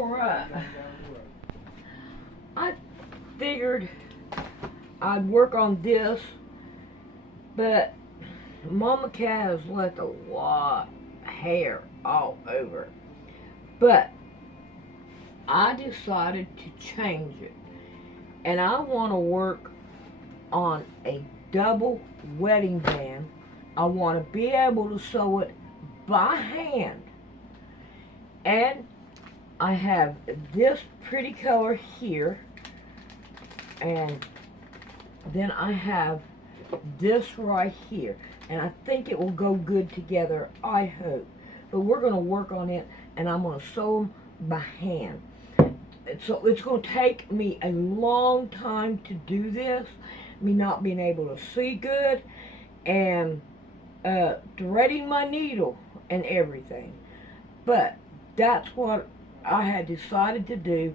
Alright. I figured I'd work on this, but Mama Cat has left a lot of hair all over. But I decided to change it. And I want to work on a double wedding band. I want to be able to sew it by hand. And I have this pretty color here. And then I have this right here. And I think it will go good together, I hope. But we're going to work on it, and I'm going to sew them by hand. So it's going to take me a long time to do this. Me not being able to see good. And threading my needle and everything. But that's what I had decided to do.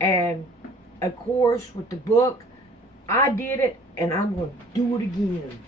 And of course, with the book, I did it, and I'm going to do it again.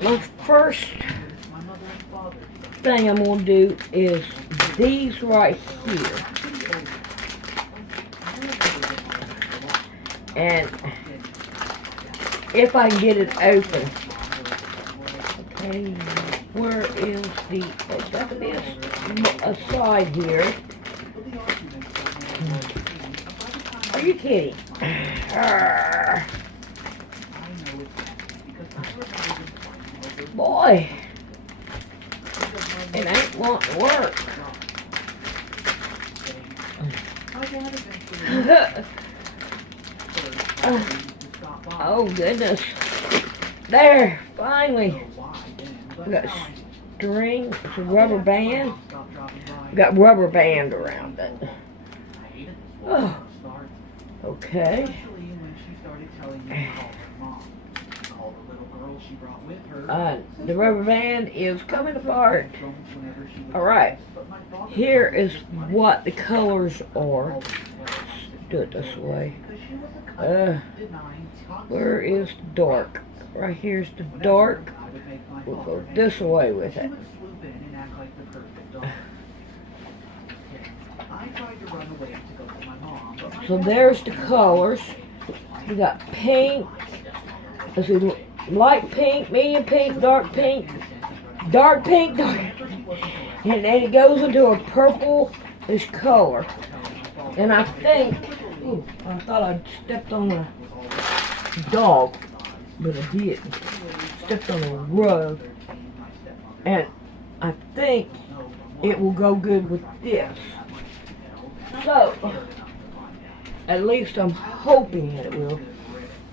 My first thing I'm going to do is these right here. And if I can get it open. Okay, where is the, it's got to be a side here. Are you kidding? Boy, it ain't want to work. Oh goodness. There, finally. We got string, it's a rubber band. We got rubber band around it. Oh, okay. The rubber band is coming apart. Alright, here is what the colors are. Let's do it this way. Where is the dark? Right here's the dark. We'll go this way with it. So there's the colors. We got pink. Let's see, light pink, medium pink, dark pink, dark pink, dark. And then it goes into a purplish color. And I think, ooh, I thought I'd stepped on a dog, but I didn't. Stepped on a rug. And I think it will go good with this. So, at least I'm hoping that it will.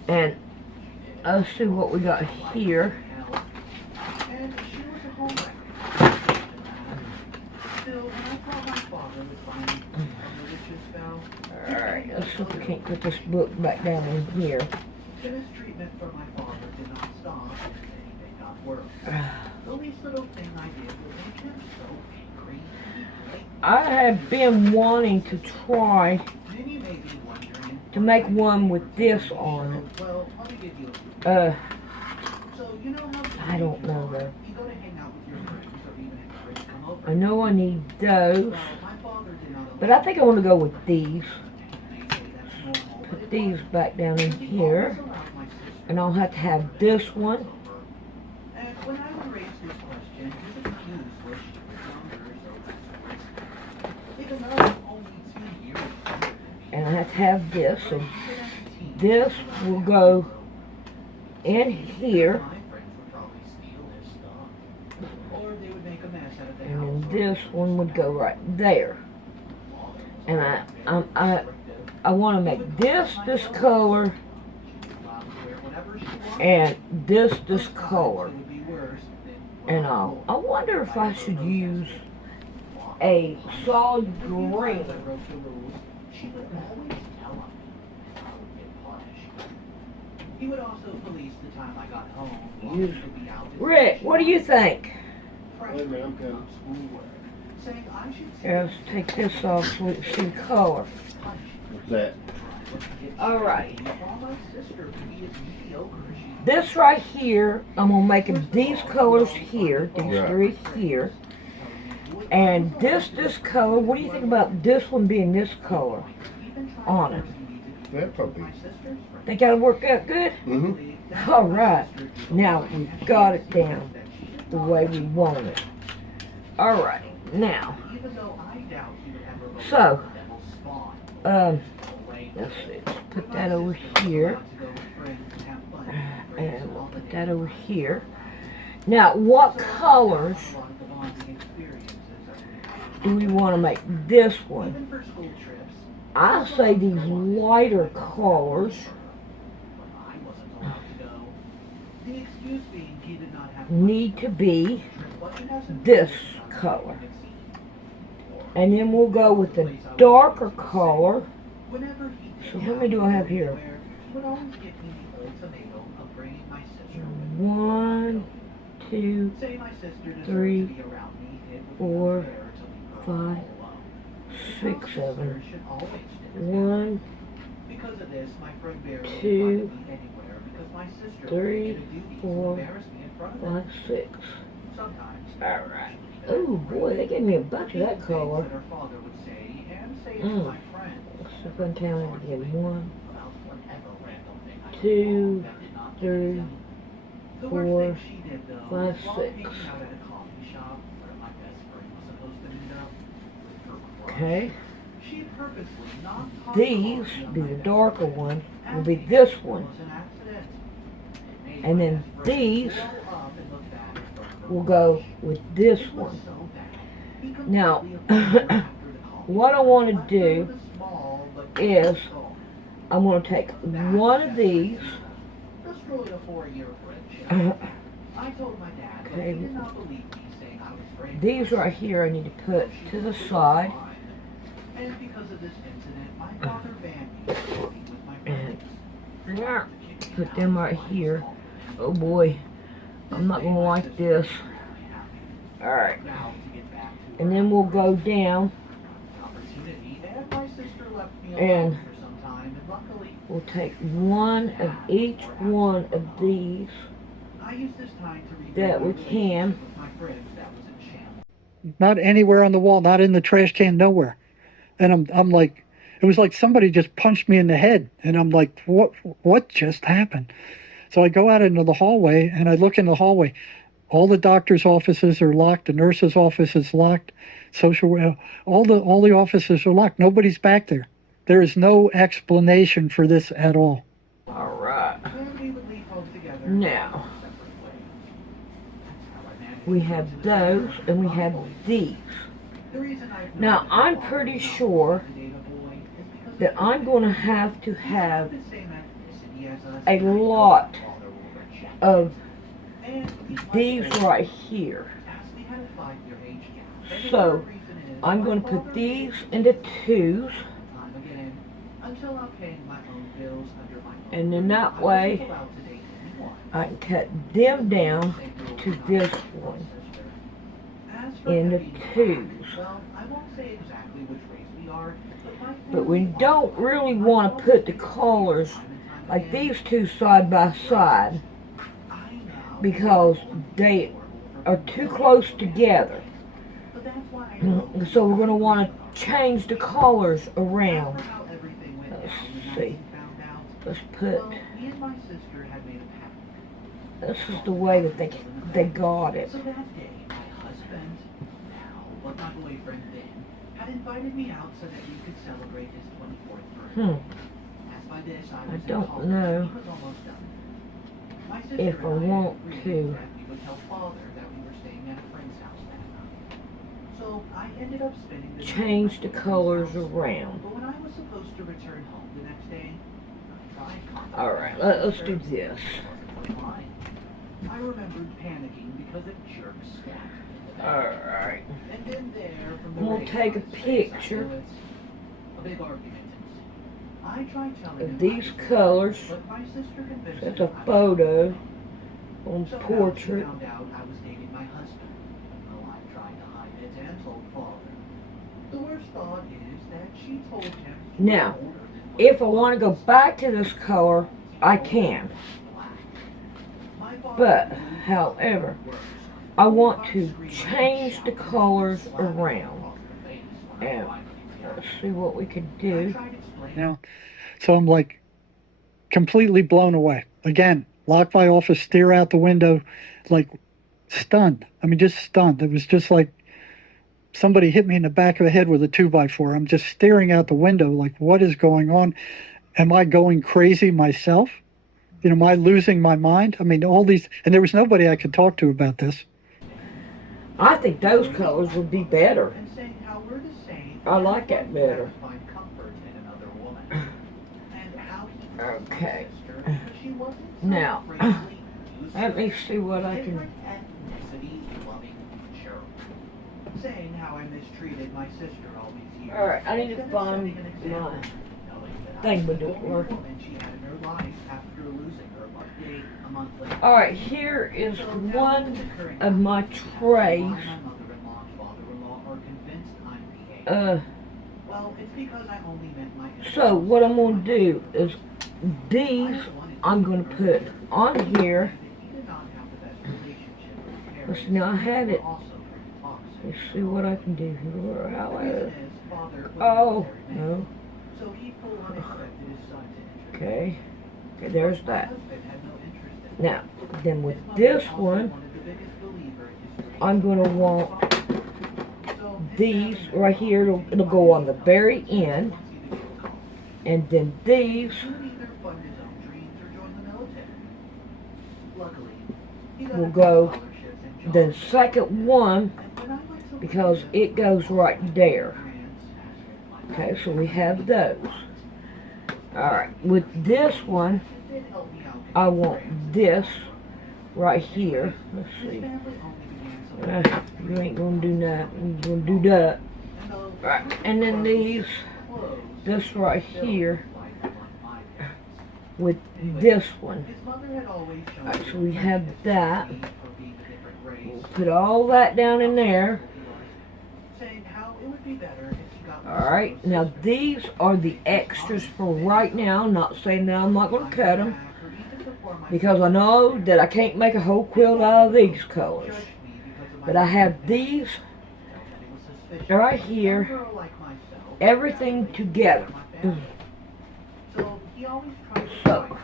And let's see what we got here. Alright, let's see if we can't put this book back down in here. I have been wanting to try to make one with this on it. I don't know though. I know I need those, but I think I want to go with these. Put these back down in here, and I'll have to have this one. And I have to have this, so this will go in here, and then this one would go right there. And I want to make this color, and this color. And I wonder if I should use a solid green. She would always tell him I would get punished. He would also police the time I got home. Rick, what do you think? Wait a minute, I'm coming. Saying I should Here, let's take this off so we can see color. What's that? Alright. This right here, I'm going to make them these colors here, these three here. And this color, what do you think about this one being this color on it? That puppy. Think that'll work out good? Mm-hmm. Alright. Now, we've got it down the way we want it. Alright. Now, so, let's see, let's put that over here, and we'll put that over here. Now, what colors do we want to make this one? I say these lighter colors need to be this color. And then we'll go with the darker color. So how many do I have here? 1, 2, 3, 4, 5, 6, 7. 1, 2, 3, 4, 5, 6. Alright. Oh boy, they gave me a bunch of that color. Let's look on town again. 1, 2, 3, 4, 5, 6. Okay. These be the darker one, will be this one. And then these will go with this one. Now, what I want to do is I'm going to take one of these. Okay, these right here I need to put to the side. And put them right here. Oh boy, I'm not going to like this. Alright. And then we'll go down and we'll take one of each one of these that we can. Not anywhere on the wall, not in the trash can, nowhere. And I'm like, it was like somebody just punched me in the head. And I'm like, what just happened? So I go out into the hallway and I look in the hallway. All the doctor's offices are locked. The nurse's office is locked. All the offices are locked. Nobody's back there. There is no explanation for this at all. All right. Now, we have those and we have these. Now, I'm pretty sure that I'm going to have a lot of these right here. So, I'm going to put these into 2s. And then that way, I can cut them down to this one into 2s. But we don't really want to put the colors like these two side by side because they are too close together. So we're going to want to change the colors around. Let's see. Let's put. This is the way that they got it. My boyfriend then had invited me out so that we could celebrate his 24th birthday. As by this, I don't know if I want to we would tell father that we were staying at a friend's house that night. So I ended up spending the change the colors around. But when I was supposed to return home the next day, I Alright, let's do this. I remembered panicking because a jerk stabbed me in the Alright. And then there, from the I'm gonna take a Renaissance space, picture a big argument ensued. I tried telling him of I these was colors. but my sister convinced That's him a I was photo not. on Somehow she portrait. found out I was dating my husband. Though I tried to hide it and told father. The worst thought is that she told him he was Now, older than what if he I want to go was. back to this color, I can. My father But, knew however, worse. I want to change the colors around. And let's see what we could I do. tried explaining. You know, so I'm like completely blown away. Again, lock my office, stare out the window, like stunned. I mean, just stunned. It was just like somebody hit me in the back of the head with a 2x4. I'm just staring out the window, like, what is going on? Am I going crazy myself? You know, am I losing my mind? I mean, all these, and there was nobody I could talk to about this. I think those colors would be better. And saying how we're the same. I like that better. Find comfort in another woman. And how he loved my Okay. sister because she wasn't so Now, crazily let me see what I can. different ethnicity loving sure. Saying how I mistreated my sister all these years. Alright, I need to Instead of find setting an example, my knowing that thing I was would the do it only work. woman she had in her life after losing her birthday a month later. Alright, here is one of my trays. Well, it's because I only meant my So what I'm going to do is these I'm going to put on here. Let's see, now I have it. Let's see what I can do here. How oh, no. Okay. Okay, there's that. Now, then with this one, I'm going to want these right here. It'll go on the very end. And then these will go the second one because it goes right there. Okay, so we have those. Alright, with this one, I want this right here. Let's see. You ain't gonna do that. You're gonna do that. Right, and then these, this right here, with this one. Alright, so we have that. We'll put all that down in there. Alright, now these are the extras for right now. I'm not saying that I'm not going to cut them, because I know that I can't make a whole quilt out of these colors. But I have these right here, everything together. So,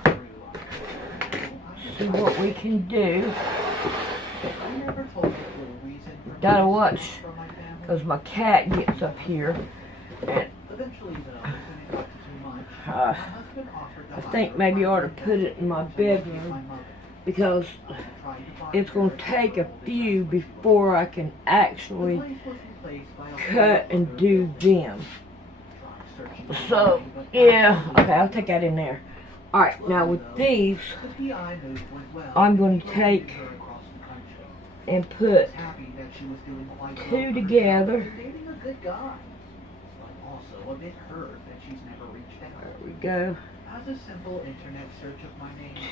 see what we can do. Gotta watch, because my cat gets up here. And I think maybe I ought to put it in my bedroom, because it's going to take a few before I can actually cut and do them. So, yeah, okay, I'll take that in there. Alright, now with these, I'm going to take and put two together. There we go.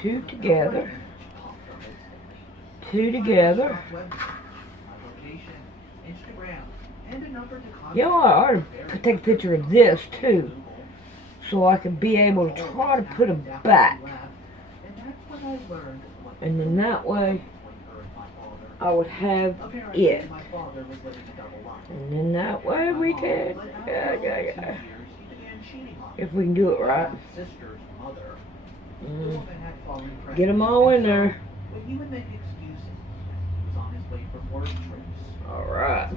Two together. Two together. You know, I ought to take a picture of this too, so I can be able to try to put them back. And then that way, I would have it. And then that way we can, yeah. If we can do it right. Get them all in there. Alright.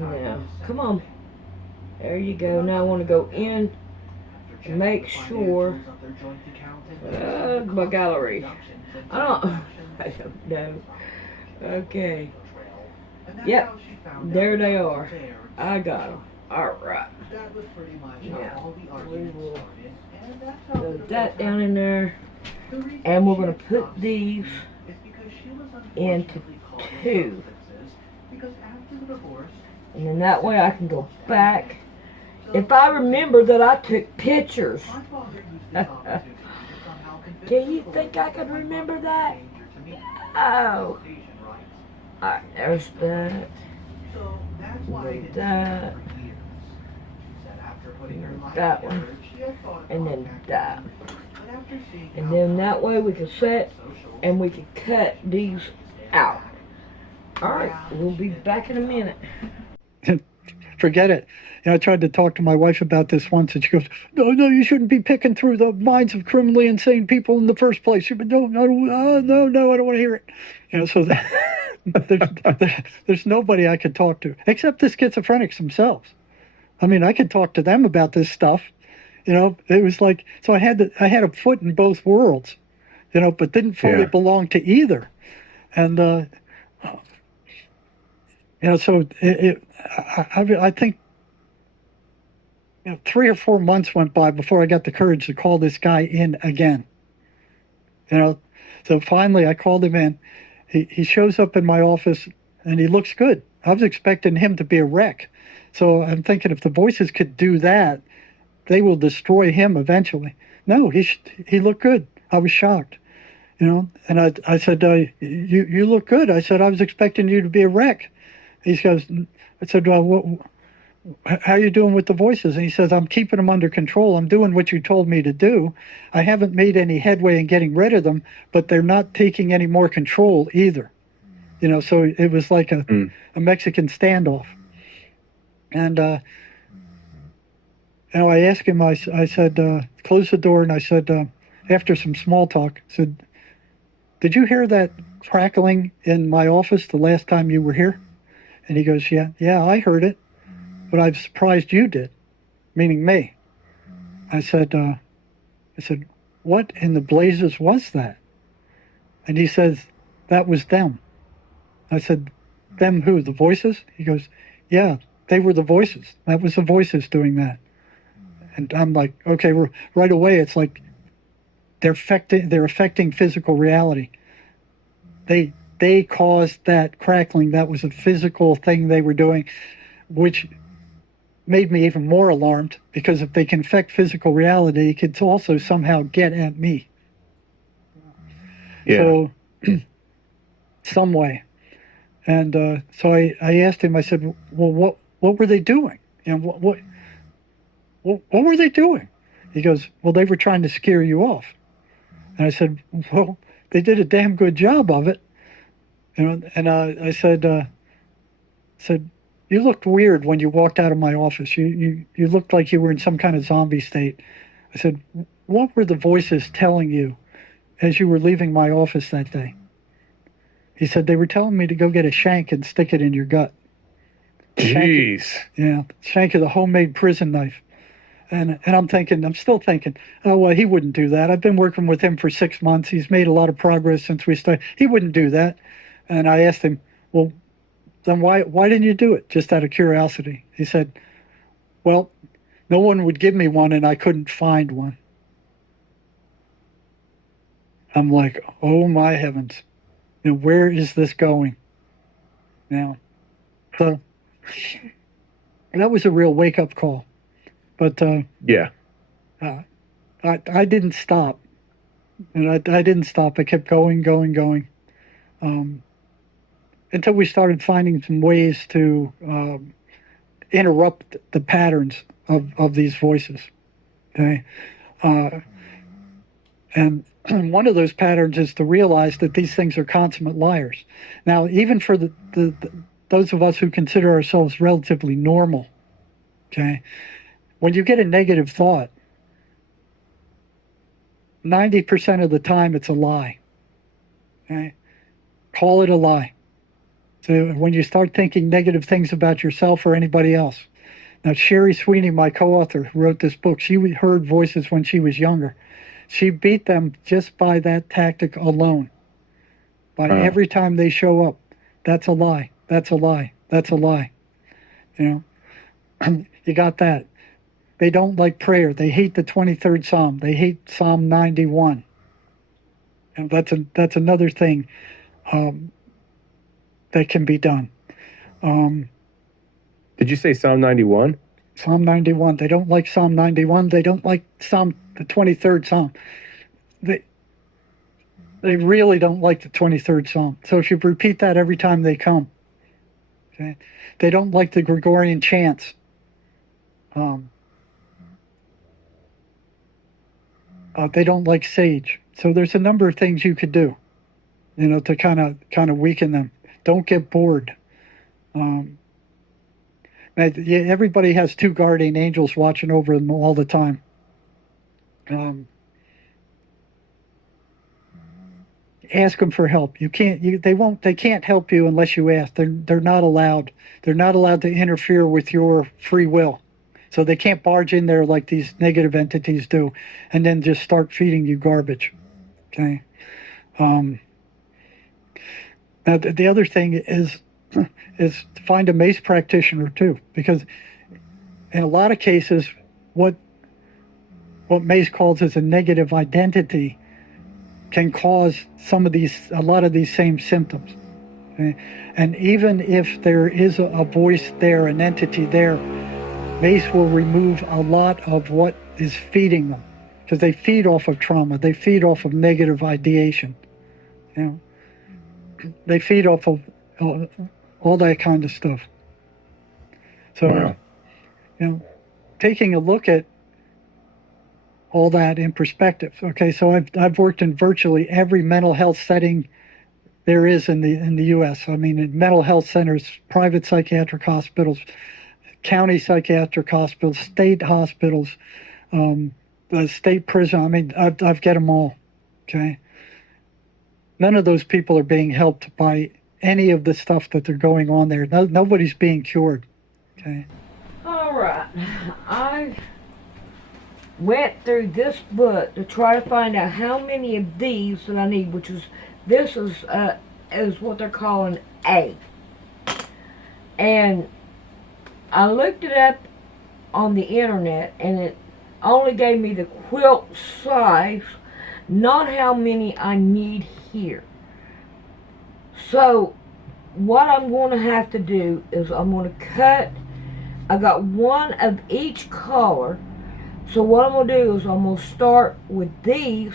Now, come on. There you go. Now I want to go in and make sure. My gallery. I don't know. Okay. Yep. There they are. I got them. Alright. Now, we will put that down in there. And we're going to put these into 2. Because after the divorce, And then that way I can go back. If I remember that I took pictures. my father used this opportunity to somehow convince Do the you Lord think I that can my remember mother that? was a danger to me. Oh. Asian rights. Alright, there's that. So that's why I didn't see That. her for years. She said after putting her life That together, one. she had thought of And then contacting that. me. But after seeing And how then that way we can set social and we can cut these out. Alright, we'll be back in a minute. Forget it. I tried to talk to my wife about this once, and she goes, "No, no, you shouldn't be picking through the minds of criminally insane people in the first place." She went, "No, no, no, I don't want to hear it." So there's nobody I could talk to except the schizophrenics themselves. I mean, I could talk to them about this stuff. It was like, so I had a foot in both worlds, but didn't fully belong to either, and so I think 3 or 4 months went by before I got the courage to call this guy in again. So finally I called him in. He shows up in my office and he looks good. I was expecting him to be a wreck. So I'm thinking if the voices could do that, they will destroy him eventually. No, he looked good. I was shocked. And I said, you look good. I said, I was expecting you to be a wreck. He goes, I said, well, how are you doing with the voices? And he says, I'm keeping them under control. I'm doing what you told me to do. I haven't made any headway in getting rid of them, but they're not taking any more control either. So it was like a Mexican standoff. And, I asked him, I said, close the door. And I said, after some small talk, I said, did you hear that crackling in my office the last time you were here? And he goes, yeah, I heard it. But I'm surprised you did, meaning me. I said, what in the blazes was that? And he says, that was them. I said, them who, the voices? He goes, yeah, they were the voices. That was the voices doing that. And I'm like, okay, right away, it's like they're affecting physical reality. They caused that crackling. That was a physical thing they were doing, which made me even more alarmed, because if they can affect physical reality, it could also somehow get at me. Yeah. So, some way. And so I asked him, I said, well, what were they doing? What were they doing? He goes, well, they were trying to scare you off. And I said, well, they did a damn good job of it. And I said, you looked weird when you walked out of my office. You looked like you were in some kind of zombie state. I said, what were the voices telling you as you were leaving my office that day? He said, they were telling me to go get a shank and stick it in your gut. Jeez. Shank of the homemade prison knife. And I'm still thinking, oh, well, he wouldn't do that. I've been working with him for 6 months. He's made a lot of progress since we started. He wouldn't do that. And I asked him, well, then why didn't you do it? Just out of curiosity. He said, well, no one would give me one and I couldn't find one. I'm like, oh my heavens. Where is this going now? So that was a real wake-up call. But Yeah. I didn't stop. And I didn't stop. I kept going. Until we started finding some ways to interrupt the patterns of these voices. Okay? And one of those patterns is to realize that these things are consummate liars. Now, even for those of us who consider ourselves relatively normal, okay, when you get a negative thought, 90% of the time it's a lie. Okay? Call it a lie. So when you start thinking negative things about yourself or anybody else. Now, Sherry Sweeney, my co-author, who wrote this book, she heard voices when she was younger. She beat them just by that tactic alone. By every time they show up, that's a lie, that's a lie, that's a lie. You got that. They don't like prayer. They hate the 23rd Psalm. They hate Psalm 91. And that's another thing. that can be done. Did you say Psalm 91? Psalm 91. They don't like Psalm 91. They don't like the 23rd Psalm. They really don't like the 23rd Psalm. So if you repeat that every time they come, okay? They don't like the Gregorian chants. They don't like sage. So there's a number of things you could do, to kind of weaken them. Don't get bored. Everybody has 2 guardian angels watching over them all the time. Ask them for help. They can't help you unless you ask. They're not allowed. They're not allowed to interfere with your free will. So they can't barge in there like these negative entities do and then just start feeding you garbage. Okay. Now the other thing is to find a mace practitioner too, because in a lot of cases, what Mace calls as a negative identity can cause a lot of these same symptoms. Okay? And even if there is a voice there, an entity there, Mace will remove a lot of what is feeding them, because they feed off of trauma. They feed off of negative ideation. They feed off of all that kind of stuff. So, taking a look at all that in perspective. Okay, so I've worked in virtually every mental health setting there is in the U.S. I mean, in mental health centers, private psychiatric hospitals, county psychiatric hospitals, state hospitals, the state prison. I mean, I've got them all. Okay, none of those people are being helped by any of the stuff that they're going on there. Nobody's being cured. Okay. All right, I went through this book to try to find out how many of these that I need, this is what they're calling A. And I looked it up on the internet, and it only gave me the quilt size, not how many I need here. So what I'm going to have to do is I'm going to cut, I got one of each color. So what I'm going to do is I'm going to start with these,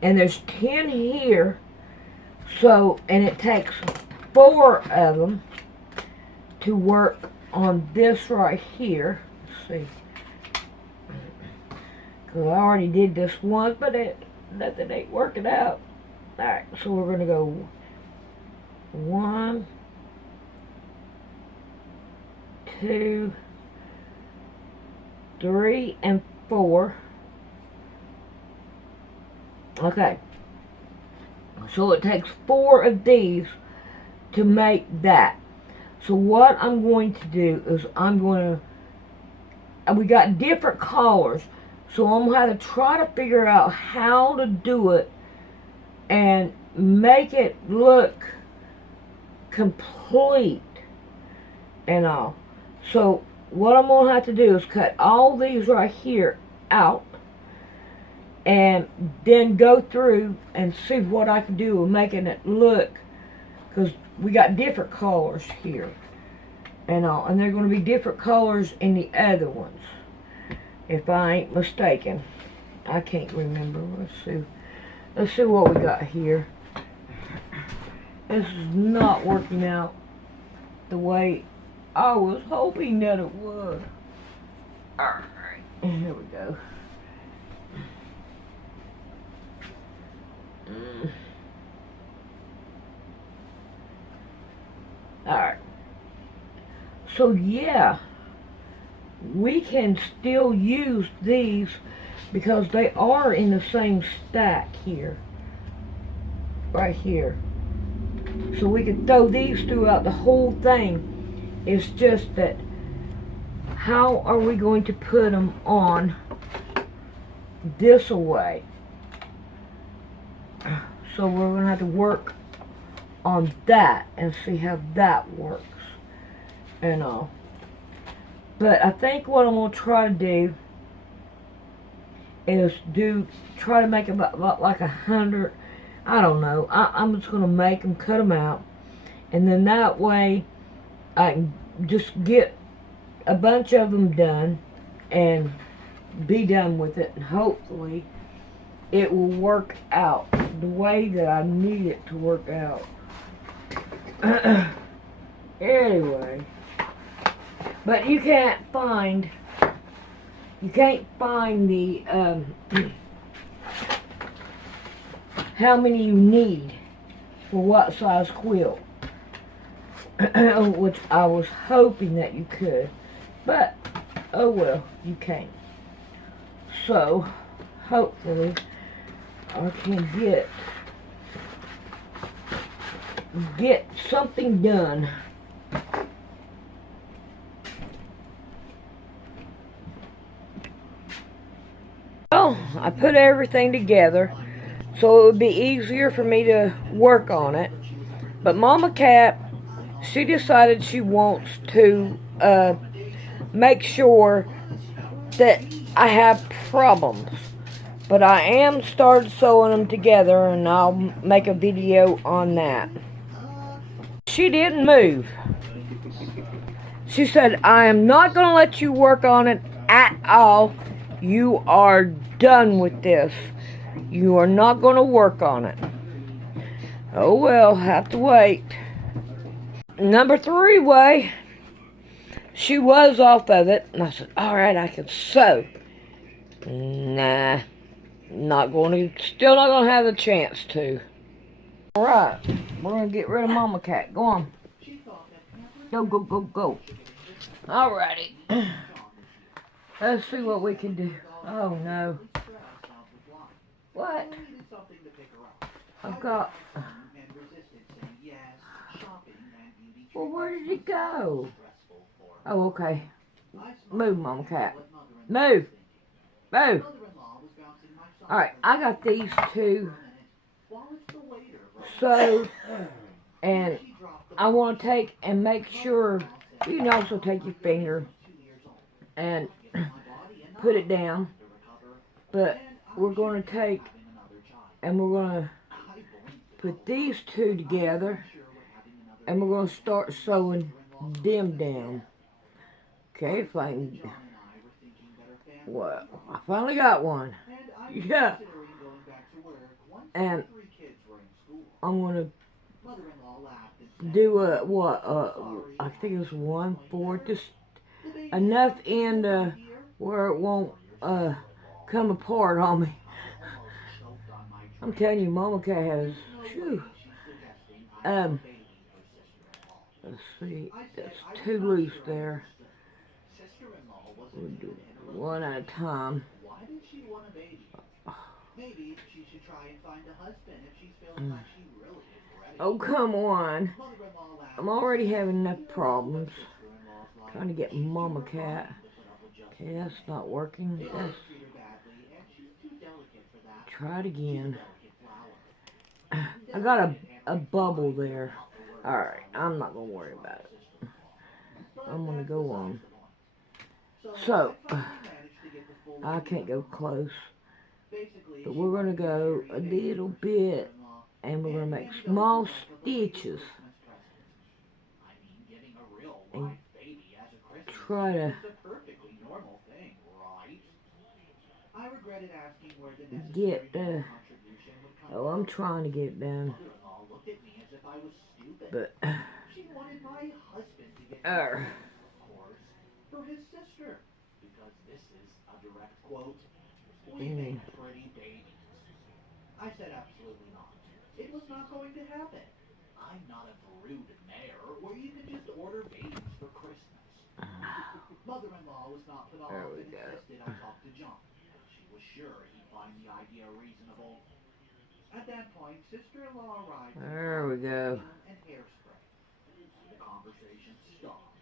and there's 10 here. So, and it takes 4 of them to work on this right here. Let's see. Because I already did this once, but nothing ain't working out. Alright, so we're going to go 1, 2, 3, and 4. Okay. So it takes 4 of these to make that. So what I'm going to do is we got different colors. So I'm going to have to try to figure out how to do it and make it look complete and all. So what I'm going to have to do is cut all these right here out and then go through and see what I can do with making it look, because we got different colors here and all, and they're going to be different colors in the other ones, if I ain't mistaken. I can't remember. Let's see what we got here. This is not working out the way I was hoping that it would. Alright, here we go. Alright. So yeah, we can still use these because they are in the same stack here. Right here. So we could throw these throughout the whole thing. It's just that how are we going to put them on this away? So we're going to have to work on that and see how that works and all. But I think what I'm going to try to do is try to make about like 100. I don't know. I'm just going to make them, cut them out, And then that way I can just get a bunch of them done and be done with it, and hopefully it will work out the way that I need it to work out. Anyway, but you can't find the how many you need for what size quilt, which I was hoping that you could, but oh well, you can't. So hopefully I can get something done. Well, I put everything together so it would be easier for me to work on it. But Mama Cat, she decided she wants to make sure that I have problems. But I am started sewing them together, and I'll make a video on that. She didn't move. She said, I am not going to let you work on it at all. You are done with this. You are not going to work on it. Oh well, have to wait. Number 3 way, she was off of it, and I said, alright, I can sew. Nah, still not going to have the chance to. Alright, we're going to get rid of Mama Cat. Go on. Go, go, go, go. Alrighty. Let's see what we can do. Oh no. What? I've got... Well, where did it go? Oh, okay. Move, Mama Cat. Move. Move. Alright, I got these 2 sewed, and I want to take and make sure, you can also take your finger and put it down, but we're going to take and we're going to put these 2 together, and we're going to start sewing them down. Okay, if I can... Well, I finally got one. Yeah. And I'm going to do I think it was 1/4, just enough in where it won't come apart on me. I'm telling you, Mama Cat has, phew. Let's see, that's 2 loose there. We'll do one at a time. Oh, come on. I'm already having enough problems trying to get Mama Cat. Okay, that's not working. Try it again. I got a bubble there. Alright, I'm not going to worry about it. I'm going to go on. So, I can't go close. But we're going to go a little bit, and we're going to make small stitches. And try to get, oh, I'm trying to get it done. But, for his sister, because this is a direct quote. We make pretty babies. I said absolutely not. It was not going to happen. I'm not a brood mare where you can just order babies for Christmas. Mother-in-law was not put off and insisted I talk to John. She was sure he'd find the idea reasonable. At that point, sister-in-law arrived with and hairspray. The conversation stopped.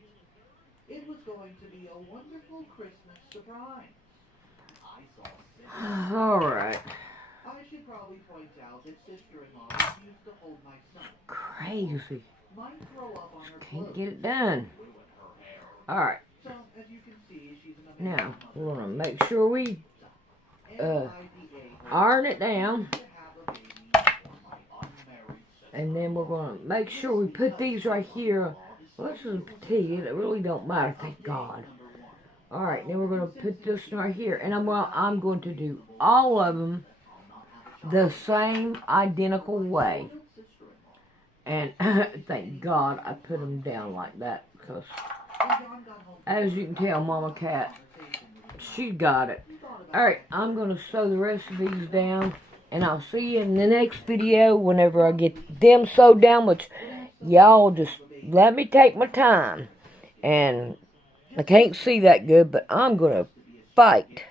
It was going to be a wonderful Christmas surprise. I saw sister. Alright. I should probably point out that sister-in-law refused to hold my son. Crazy. Might throw up on her Can't clothes. get it done. Alright. So, as you can see, she's an Now, we're going to make sure we iron it down. And then we're going to make sure we put these right here. Well, this is petite. It really don't matter, thank God. Alright, then we're going to put this right here. And I'm going to do all of them the same identical way. And thank God I put them down like that. Because, as you can tell, Mama Cat, she got it. Alright, I'm going to sew the rest of these down. And I'll see you in the next video whenever I get them sewed down. Which, y'all just let me take my time. And I can't see that good, but I'm going to fight.